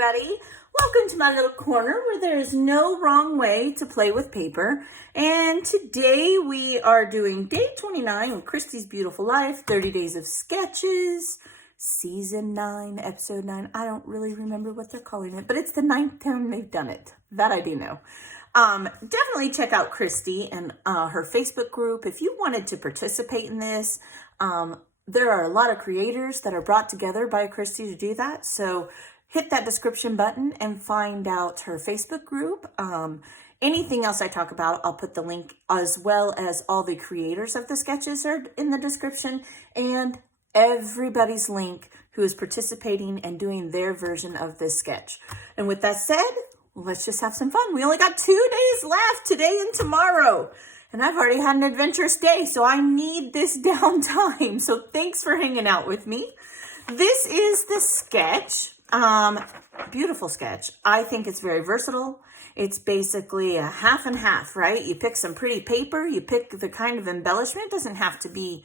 everybody. Welcome to my little corner where there is no wrong way to play with paper. And today we are doing day 29 of Christy's Beautiful Life, 30 Days of Sketches, Season 9, Episode 9. I don't really remember what they're calling it, but it's the 9th time they've done it. That I do know. Definitely check out Christy and her Facebook group if you wanted to participate in this. There are a lot of creators that are brought together by Christy to do that. So hit that description button and find out her Facebook group. Anything else I talk about, I'll put the link, as well as all the creators of the sketches are in the description, and everybody's link who is participating and doing their version of this sketch. And with that said, let's just have some fun. We only got 2 days left, today and tomorrow. And I've already had an adventurous day, so I need this downtime. So thanks for hanging out with me. This is the sketch. Beautiful sketch. I think it's very versatile. It's basically a half and half, right? You pick some pretty paper. You pick the kind of embellishment. It doesn't have to be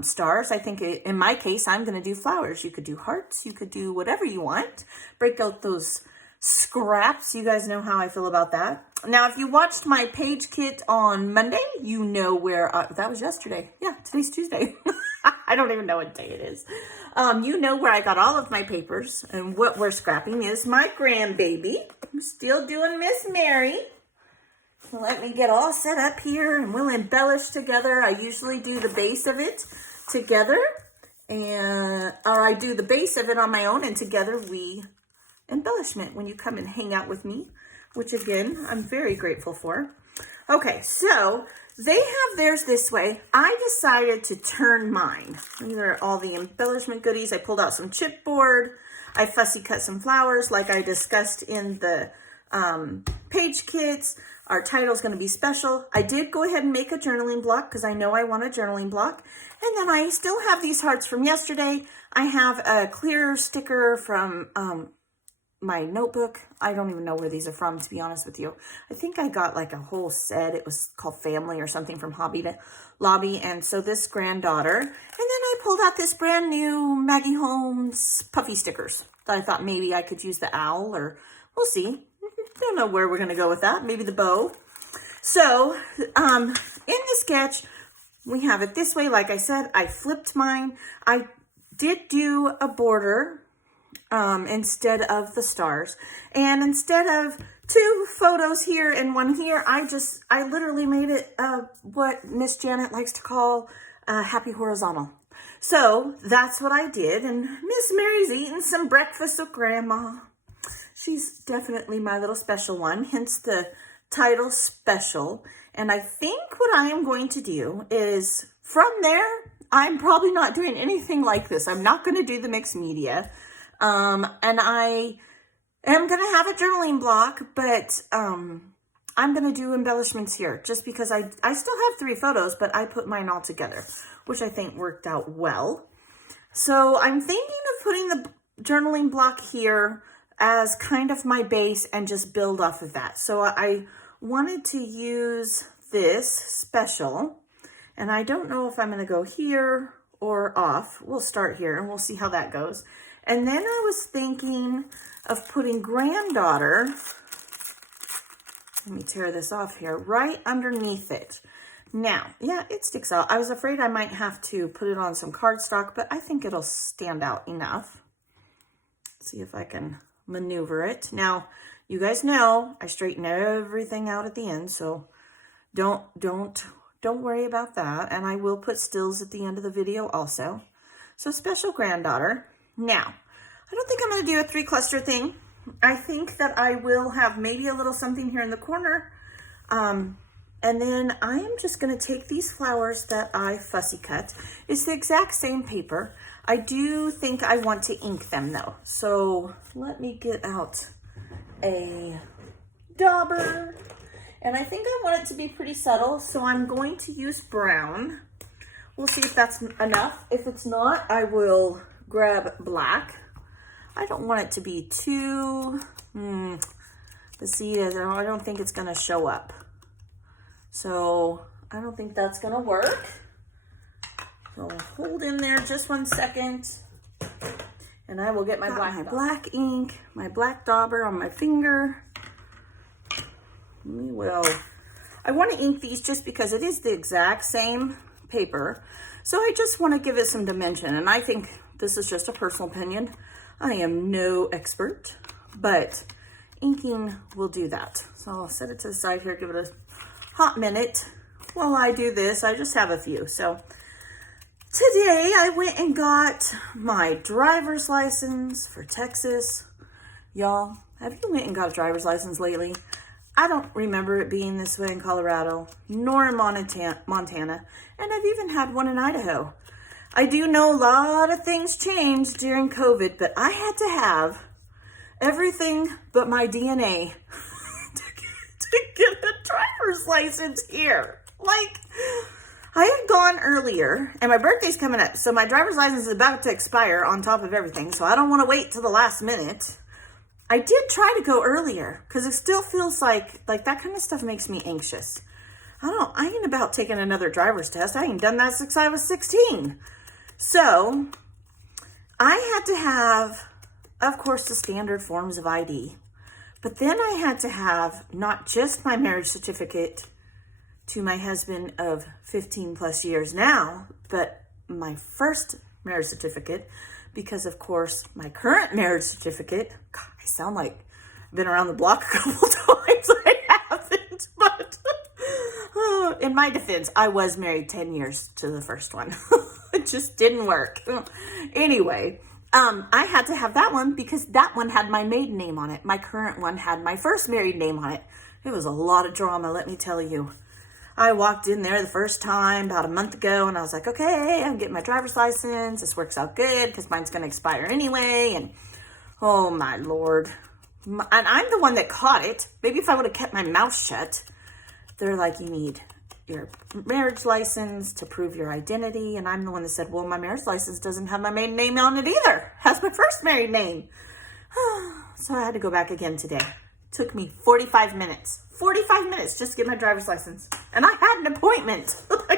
stars. I think in my case, I'm going to do flowers. You could do hearts. You could do whatever you want. Break out those scraps. You guys know how I feel about that. Now, if you watched my page kit on Monday, you know where, that was yesterday. Yeah, today's Tuesday. I don't even know what day it is. You know where I got all of my papers, and what we're scrapping is my grandbaby. I'm still doing Miss Mary. So let me get all set up here and we'll embellish together. I usually do the base of it together, or I do the base of it on my own, and together we embellishment when you come and hang out with me, which again, I'm very grateful for. Okay, so they have theirs this way. I decided to turn mine. These are all the embellishment goodies. I pulled out some chipboard. I fussy cut some flowers like I discussed in the page kits. Our title is going to be special. I did go ahead and make a journaling block because I know I want a journaling block. And then I still have these hearts from yesterday. I have a clear sticker from my notebook. I don't even know where these are from, to be honest with you. I think I got like a whole set. It was called Family or something from Hobby Lobby. And so this granddaughter. And then I pulled out this brand new Maggie Holmes puffy stickers that I thought maybe I could use the owl, or we'll see. Don't know where we're going to go with that. Maybe the bow. So in the sketch, we have it this way. Like I said, I flipped mine. I did do a border instead of the stars, and instead of 2 photos here and 1 here, I literally made it what Miss Janet likes to call happy horizontal. So that's what I did, and Miss Mary's eating some breakfast with Grandma. She's definitely my little special one, hence the title special. And I think what I am going to do is, from there, I'm probably not doing anything like this. I'm not going to do the mixed media. And I am going to have a journaling block, but I'm going to do embellishments here just because I still have 3 photos, but I put mine all together, which I think worked out well. So I'm thinking of putting the journaling block here as kind of my base and just build off of that. So I wanted to use this special, and I don't know if I'm going to go here or off. We'll start here and we'll see how that goes. And then I was thinking of putting granddaughter, let me tear this off here, right underneath it. Now, yeah, it sticks out. I was afraid I might have to put it on some cardstock, but I think it'll stand out enough. Let's see if I can maneuver it. Now, you guys know I straighten everything out at the end, so don't worry about that. And I will put stills at the end of the video also. So special granddaughter. Now, I don't think I'm going to do a 3 cluster thing. I think that I will have maybe a little something here in the corner. And then I am just going to take these flowers that I fussy cut. It's the exact same paper. I do think I want to ink them though. So let me get out a dauber. And I think I want it to be pretty subtle. So I'm going to use brown. We'll see if that's enough. If it's not, I will grab black. I don't want it to be too, but see, I don't think it's going to show up. So I don't think that's going to work. So hold in there just 1 second. And I will get my black ink, my black dauber on my finger. I want to ink these just because it is the exact same paper. So I just want to give it some dimension. And I think this is just a personal opinion. I am no expert, but inking will do that. So I'll set it to the side here, give it a hot minute. While I do this, I just have a few. So today I went and got my driver's license for Texas. Y'all, have you went and got a driver's license lately? I don't remember it being this way in Colorado, nor in Montana, and I've even had one in Idaho. I do know a lot of things changed during COVID, but I had to have everything but my DNA to get a driver's license here. Like, I had gone earlier, and my birthday's coming up, so my driver's license is about to expire on top of everything, so I don't want to wait till the last minute. I did try to go earlier, because it still feels like that kind of stuff makes me anxious. I ain't about taking another driver's test. I ain't done that since I was 16. So, I had to have, of course, the standard forms of ID. But then I had to have not just my marriage certificate to my husband of 15 plus years now, but my first marriage certificate, because of course my current marriage certificate, God, I sound like I've been around the block a couple times. I haven't, but in my defense, I was married 10 years to the first one. It just didn't work. Anyway, I had to have that one because that one had my maiden name on it. My current one had my first married name on it. It was a lot of drama, let me tell you. I walked in there the first time about a month ago and I was like, okay, I'm getting my driver's license. This works out good because mine's going to expire anyway. And oh my Lord. And I'm the one that caught it. Maybe if I would have kept my mouth shut. They're like, you need your marriage license to prove your identity. And I'm the one that said, well, my marriage license doesn't have my maiden name on it either. It has my first married name. So I had to go back again today. Took me 45 minutes. 45 minutes just to get my driver's license. And I had an appointment. Then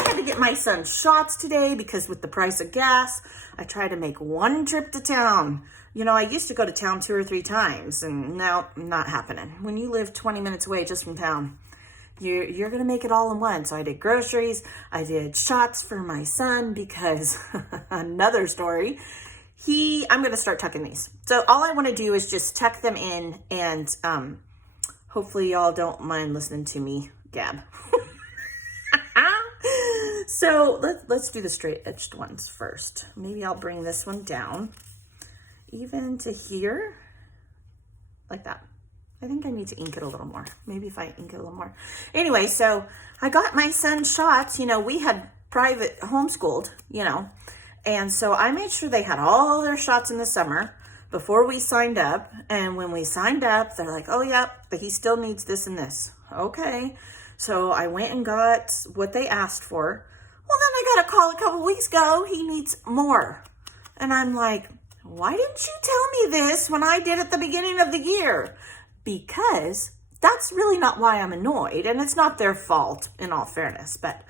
I had to get my son shots today because with the price of gas, I tried to make one trip to town. You know, I used to go to town 2 or 3 times and now not happening. When you live 20 minutes away just from town, you're going to make it all in one. So I did groceries. I did shots for my son because another story. I'm going to start tucking these. So all I want to do is just tuck them in and hopefully y'all don't mind listening to me gab. So let's do the straight edged ones first. Maybe I'll bring this one down even to here like that. I think I need to ink it a little more. Maybe if I ink it a little more. Anyway, so I got my son shots. You know, we had private homeschooled, you know. And so I made sure they had all their shots in the summer before we signed up. And when we signed up, they're like, oh, yeah, but he still needs this and this. Okay. So I went and got what they asked for. Well, then I got a call a couple weeks ago. He needs more. And I'm like, why didn't you tell me this when I did at the beginning of the year? Because that's really not why I'm annoyed. And it's not their fault, in all fairness. But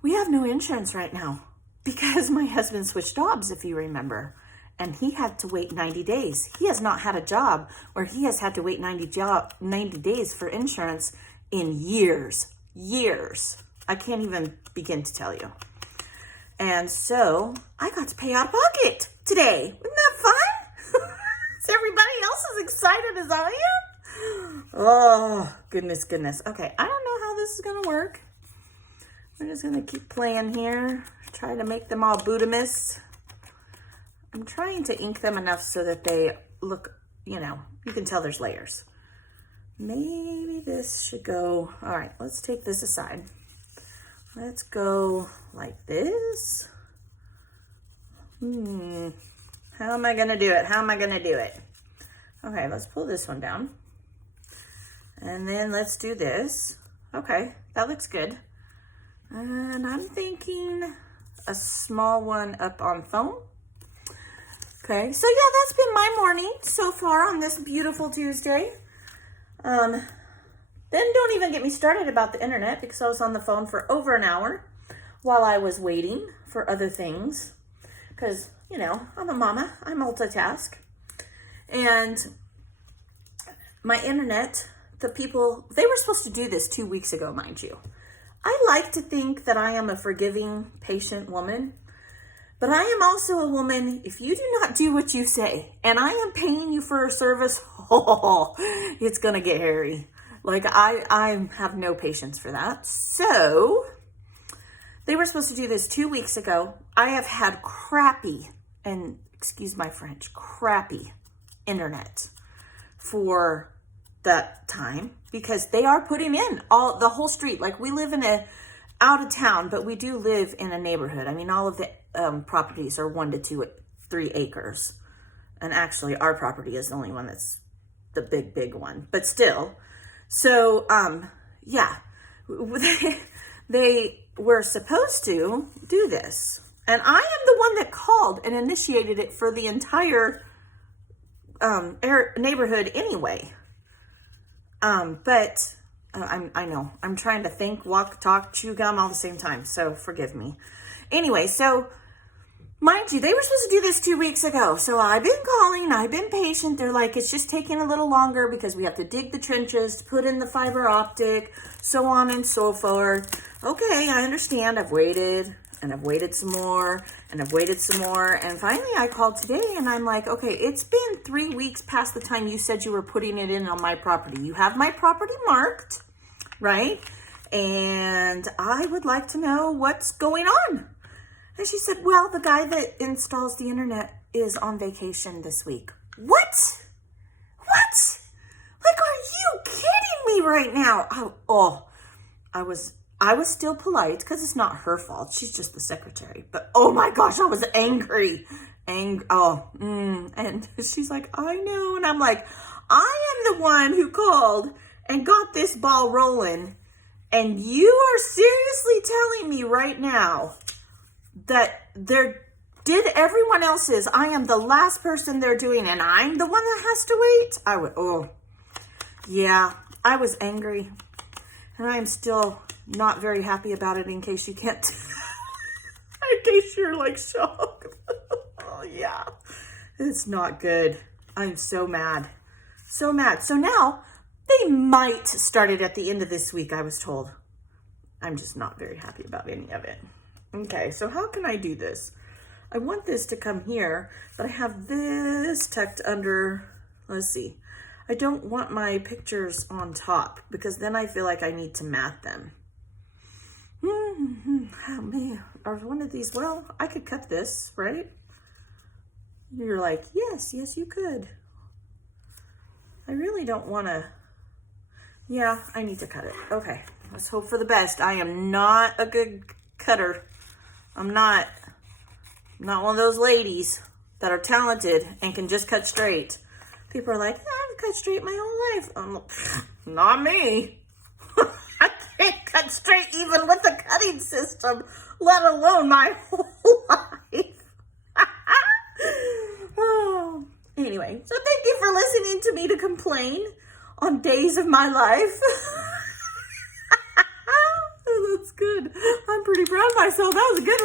we have no insurance right now. Because my husband switched jobs, if you remember, and he had to wait 90 days. He has not had a job where he has had to wait 90 days for insurance in years. I can't even begin to tell you. And so I got to pay out of pocket today. Isn't that fun? Is everybody else as excited as I am? Oh, goodness. Okay, I don't know how this is going to work. We're just going to keep playing here. Try to make them all Buddhamists. I'm trying to ink them enough so that they look, you know, you can tell there's layers. Maybe this should go, all right, let's take this aside. Let's go like this. How am I going to do it? Okay, let's pull this one down. And then let's do this. Okay, that looks good. And I'm thinking a small one up on foam. Okay, so yeah, that's been my morning so far on this beautiful Tuesday. Then don't even get me started about the internet because I was on the phone for over an hour while I was waiting for other things. Because, you know, I'm a mama, I multitask. And my internet, the people, they were supposed to do this 2 weeks ago, mind you. I like to think that I am a forgiving, patient woman, but I am also a woman, if you do not do what you say, and I am paying you for a service, oh, it's gonna get hairy. Like, I have no patience for that. So, they were supposed to do this 2 weeks ago. I have had crappy, and excuse my French, crappy internet for that time, because they are putting in the whole street. Like, we live in out of town, but we do live in a neighborhood. I mean, all of the properties are 1 to 3 acres. And actually, our property is the only one that's the big one. But still. So, yeah. They were supposed to do this. And I am the one that called and initiated it for the entire neighborhood anyway. But I know. I'm trying to think, walk, talk, chew gum all the same time. So forgive me. Anyway, so mind you, they were supposed to do this 2 weeks ago. So I've been calling. I've been patient. They're like, it's just taking a little longer because we have to dig the trenches, put in the fiber optic, so on and so forth. Okay, I understand. I've waited. And I've waited some more, and I've waited some more. And finally I called today and I'm like, okay, it's been 3 weeks past the time you said you were putting it in on my property. You have my property marked, right? And I would like to know what's going on. And she said, well, the guy that installs the internet is on vacation this week. What? What? Like, are you kidding me right now? I was still polite because it's not her fault. She's just the secretary. But oh my gosh, I was angry. And she's like, I know. And I'm like, I am the one who called and got this ball rolling. And you are seriously telling me right now that everyone else is. I am the last person they're doing, and I'm the one that has to wait. Yeah, I was angry. And I'm still not very happy about it, in case you can't, in case you're like shocked. Oh yeah, it's not good. I'm so mad. So mad. So now they might start it at the end of this week, I was told. I'm just not very happy about any of it. Okay, so how can I do this? I want this to come here, but I have this tucked under, let's see. I don't want my pictures on top because then I feel like I need to mat them. Oh man, or one of these, well, I could cut this, right? You're like, yes, you could. I really don't want to. Yeah, I need to cut it. Okay, let's hope for the best. I am not a good cutter. I'm not one of those ladies that are talented and can just cut straight. People are like, I've cut straight my whole life. I'm like, not me. I can't cut straight even with the cutting system, let alone my whole life. Oh. Anyway, so thank you for listening to me to complain on days of my life. That's good. I'm pretty proud of myself. That was a good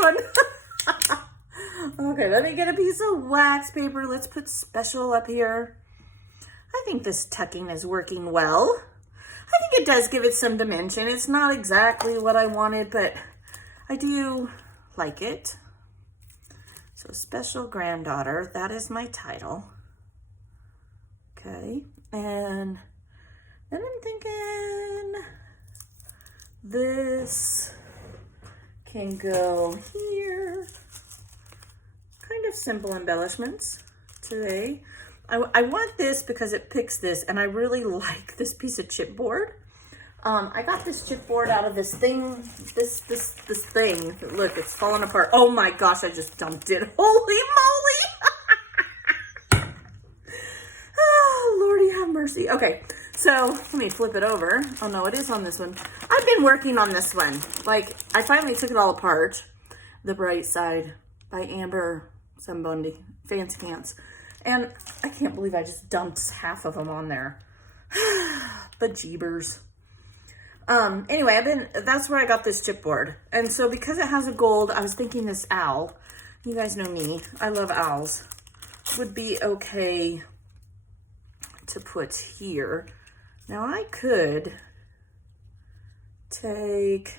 one. Okay, let me get a piece of wax paper. Let's put special up here. I think this tucking is working well. I think it does give it some dimension. It's not exactly what I wanted, but I do like it. So, special granddaughter, that is my title. Okay, and then I'm thinking this can go here. Kind of simple embellishments today. I want this because it picks this, and I really like this piece of chipboard. I got this chipboard out of this thing, this thing. Look, it's falling apart. Oh my gosh, I just dumped it. Holy moly! Oh, Lordy have mercy. Okay, so let me flip it over. Oh no, it is on this one. I've been working on this one. Like, I finally took it all apart. The Bright Side by Amber Sambundi, Fancy Pants. And I can't believe I just dumped half of them on there. Bejeebers. Anyway, that's where I got this chipboard. And so because it has a gold, I was thinking this owl You guys know me. I love owls. Would be okay to put here. Now I could take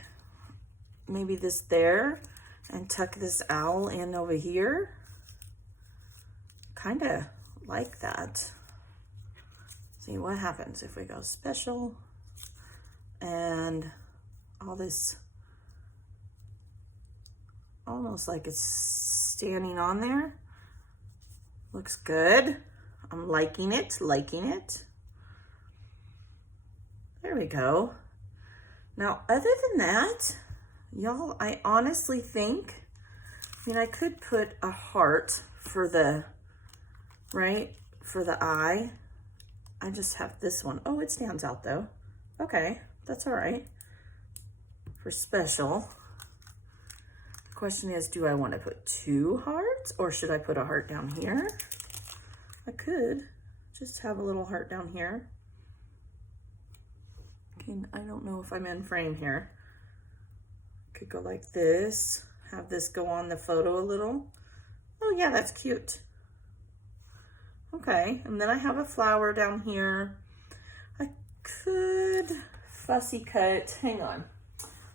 maybe this there and tuck this owl in over here. Kind of like that. See what happens if we go special and all this, almost like it's standing on there. Looks good. I'm liking it, liking it. There we go. Now, other than that, y'all, I honestly think, I mean, I could put a heart for the, right, for the eye. I just have this one. Oh, it stands out though. Okay, that's all right. For special. The question is, do I want to put 2 hearts or should I put a heart down here? I could just have a little heart down here. Okay, I don't know if I'm in frame here. Could go like this, have this go on the photo a little. Oh yeah, that's cute. Okay, and then I have a flower down here. I could fussy cut, hang on.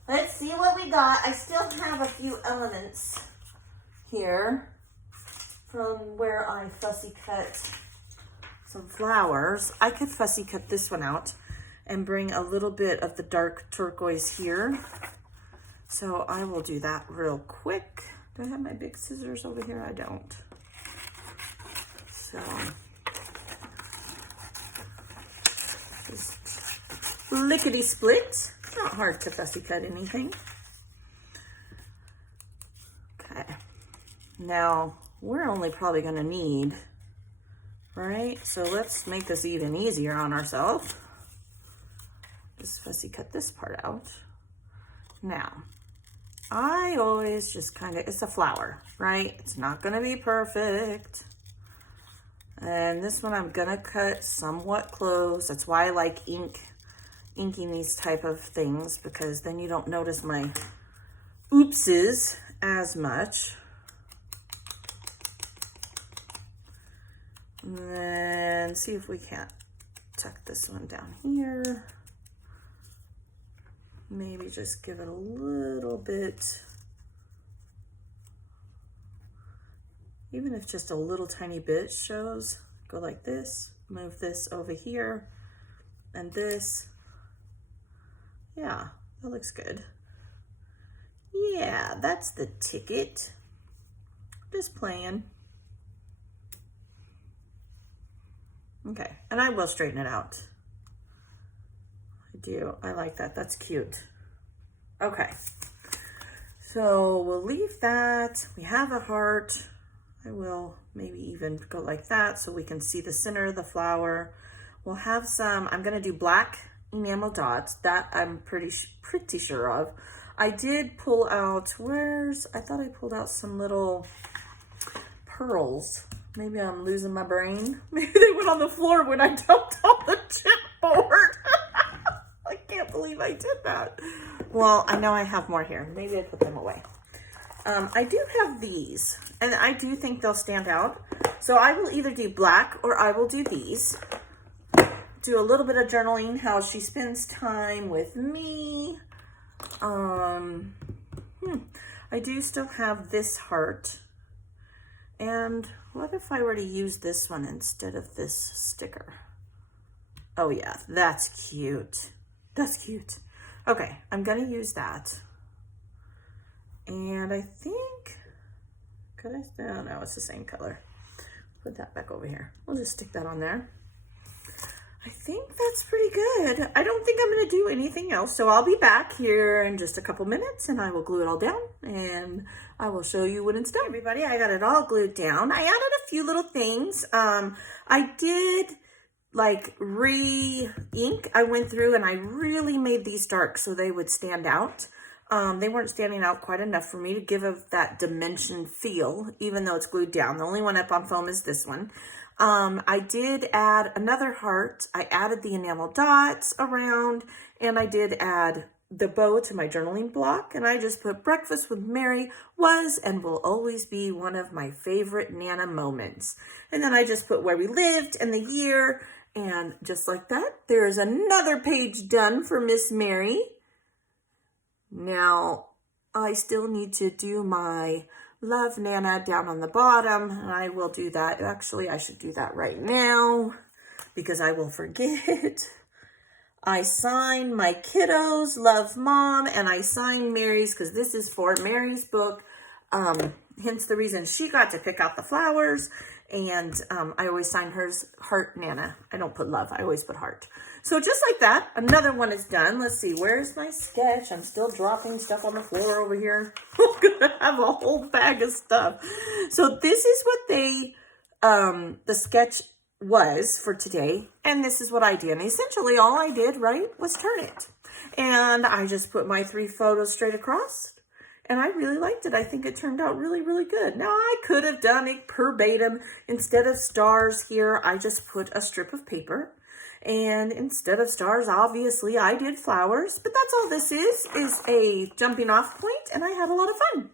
Let's see what we got. I still have a few elements here from where I fussy cut some flowers. I could fussy cut this one out and bring a little bit of the dark turquoise here. So I will do that real quick. Do I have my big scissors over here? I don't. So just lickety split. Not hard to fussy cut anything. Okay. Now we're only probably gonna need, right? So let's make this even easier on ourselves. Just fussy cut this part out. Now, I always just kind of, it's a flower, right? It's not gonna be perfect. And this one I'm gonna cut somewhat close. That's why I like inking these type of things, because then you don't notice my oopses as much. And then see if we can't tuck this one down here. Maybe just give it a little bit, even if just a little tiny bit shows. Go like this, move this over here, and this. Yeah, that looks good. Yeah, that's the ticket. Just playing. Okay, and I will straighten it out. I do, I like that, that's cute. Okay, so we'll leave that. We have a heart. I will maybe even go like that so we can see the center of the flower. We'll have some, I'm gonna do black enamel dots that I'm pretty sure of. I did pull out, I thought I pulled out some little pearls. Maybe I'm losing my brain. Maybe they went on the floor when I dumped on the chipboard. I can't believe I did that. Well, I know I have more here. Maybe I put them away. I do have these, and I do think they'll stand out. So I will either do black or I will do these. Do a little bit of journaling, how she spends time with me. I do still have this heart. And what if I were to use this one instead of this sticker? Oh yeah, that's cute. That's cute. Okay, I'm gonna use that. And I think, could I, oh no, it's the same color. Put that back over here. We'll just stick that on there. I think that's pretty good. I don't think I'm gonna do anything else. So I'll be back here in just a couple minutes and I will glue it all down and I will show you when it's done. Everybody, I got it all glued down. I added a few little things. I did like re-ink. I went through and I really made these dark so they would stand out. They weren't standing out quite enough for me to give it that dimension feel, even though it's glued down. The only one up on foam is this one. I did add another heart. I added the enamel dots around, and I did add the bow to my journaling block, and I just put breakfast with Mary was and will always be one of my favorite Nana moments. And then I just put where we lived and the year, and just like that, there's another page done for Miss Mary. Now, I still need to do my Love Nana down on the bottom, and I will do that. Actually, I should do that right now because I will forget. I sign my kiddos, Love Mom, and I sign Mary's because this is for Mary's book. Hence the reason she got to pick out the flowers. And I always sign hers Heart Nana. I don't put love. I always put heart. So just like that, another one is done. Let's see. Where's my sketch? I'm still dropping stuff on the floor over here. I'm going to have a whole bag of stuff. So this is what they, the sketch was for today. And this is what I did. And essentially all I did, right, was turn it. And I just put my 3 photos straight across. And I really liked it. I think it turned out really, really good. Now, I could have done it verbatim. Instead of stars here, I just put a strip of paper. And instead of stars, obviously, I did flowers. But that's all this is a jumping off point, and I had a lot of fun.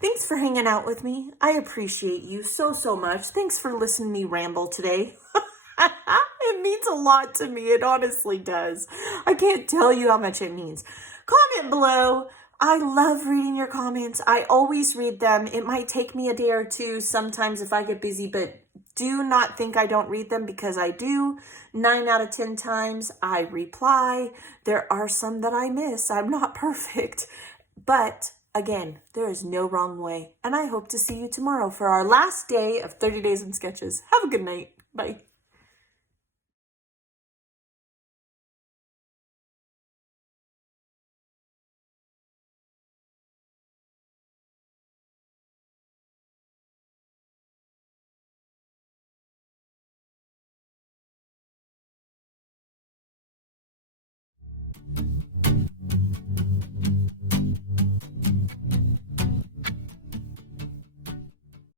Thanks for hanging out with me. I appreciate you so, so much. Thanks for listening to me ramble today. It means a lot to me. It honestly does. I can't tell you how much it means. Comment below. I love reading your comments. I always read them. It might take me a day or two sometimes if I get busy, but do not think I don't read them because I do. 9 out of 10 times I reply. There are some that I miss. I'm not perfect. But again, there is no wrong way. And I hope to see you tomorrow for our last day of 30 Days in Sketches. Have a good night. Bye.